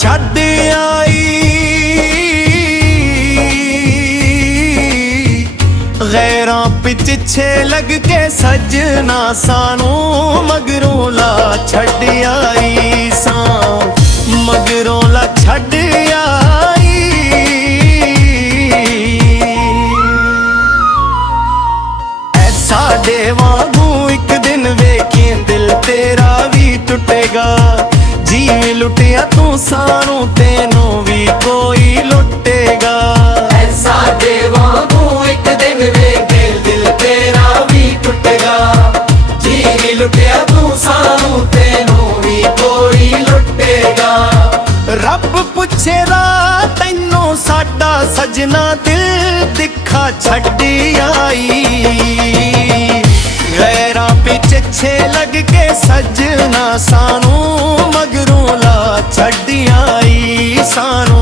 छड्ड आई गैरां पिछे लग के सजना सानू मगरों ला छड्ड आई सा मगरों ला छड्ड आई ऐसा देवांगू एक दिन वेखी दिल तेरा भी टुटेगा जिवें लुटिया तू सानू तेनू भी कोई लुटेगा ऐसा देवांगू एक दिन वेखे दिल तेरा भी टुटेगा जिवें लुटिया तू सानू तेनू भी कोई लुटेगा रब पुछेगा तैनू साडा सजना दिल दिखा छड्ड आई गैरां पिछे लग के सजना सानू मगरों ला छड्ड आई सानू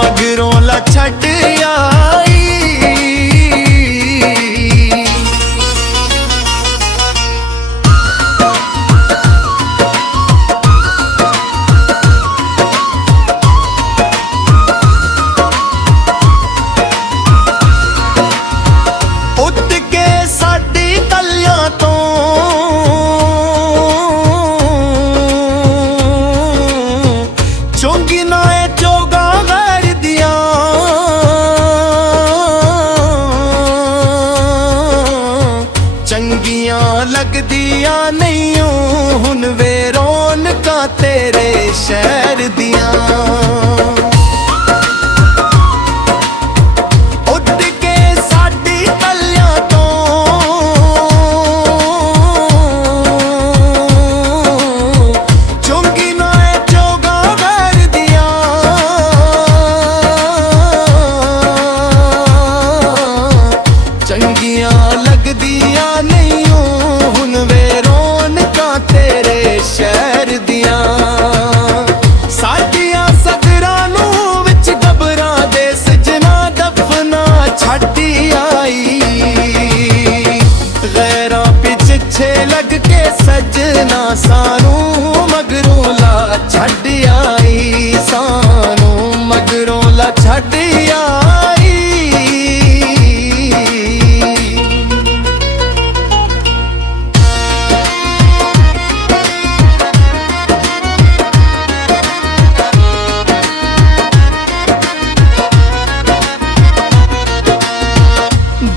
मगरों ला छड्ड आई चंगियां लगदियां नहीं हुन वे रौनकां तेरे शहर दियां उड़ के साडी तलियां तो चुंगी ना जोगा घर दियां चंगियां लगदियां नहीं हुन वे रौनकां तेरे शहर दियां साडियां सदरां नूं विच गबरां दे सजना दफना छड्ड आई गैरां पिछे लग के सजना सानू मगरों ला छड्ड आई सानू मगरों ला छड्ड आई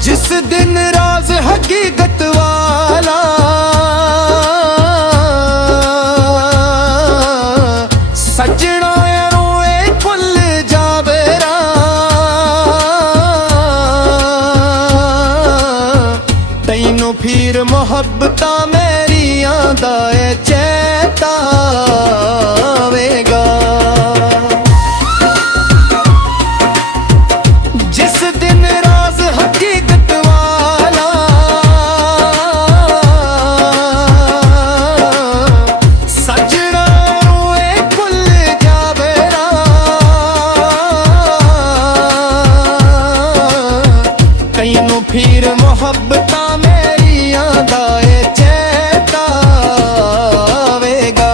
जिस दिन राज हकीकत वाला सजना रोए खुल जावेरा तैनू फिर मोहब्बतां मेरियां दा चेता आवेगा जिस दिन राज हकीकत वाला सजना रोए खुल जावेरा तैनू फिर मोहब्बतां मेरियां दा चेता आवेगा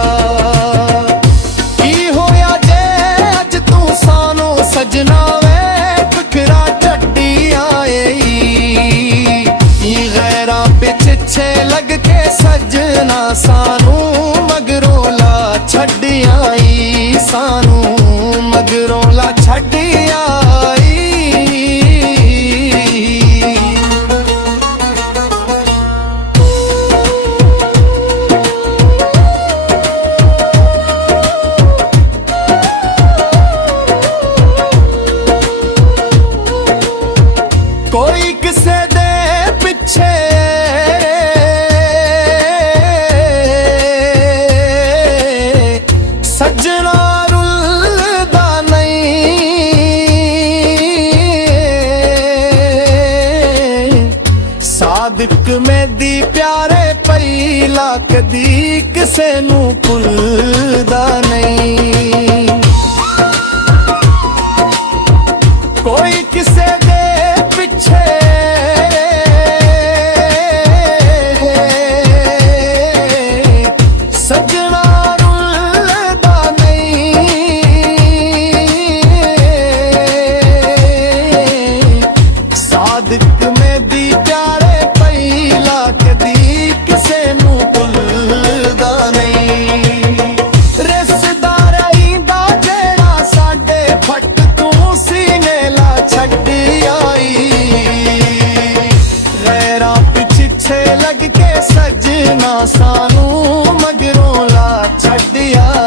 की होया जे अज तू सानू सजना पिछे लग के सजना सानू मगरों ला छड्ड आई सानू मगरों ला छड्ड आई कोई किसे दे पिछे सजना रुलदा नहीं सादिक मेहदी प्यारे पहिला कदी किसे नू भुलदा नहीं कोई किसे दे पिछे सजना रुलदा नहीं ਲੱਗ ਕੇ ਸੱਜਣਾ ਸਾਨੂੰ ਮਗਰੋਂ ਲਾ ਛੱਡਿਆ